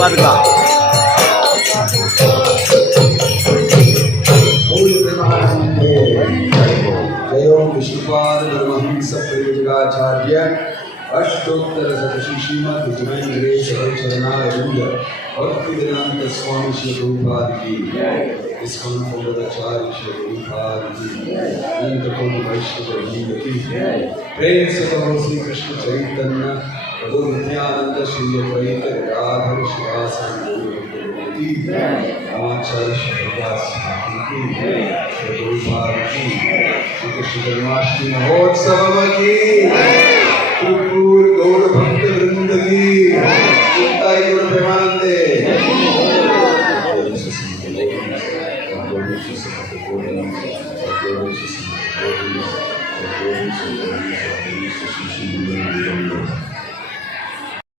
பார்த்துக்கலாம். जयो विष्णुपाद परमहंस प्रयोजकाचार्य अष्टोत्तर शतशी श्रीमद विजयेंद्रे चरणारविंद भक्ति वेदांत स्वामी श्री प्रभुपाद की इस्कॉन फौंडराचार्य श्री प्रभुपाद की अनंत कोटि वैष्णव वृंद की प्रेम से कहो श्री कृष्ण चैतन्य प्रभु नित्यानंद श्री अद्वैत गदाधर शिवासादि की आचार्य श्री प्रभुपाद की श्री प्रभुपाद की श्री कृष्ण जन्माष्टमी महोत्सव की त्रिपुर गौर भक्त वृंद की चिंताई गुरु प्रेमानंदे Thank you.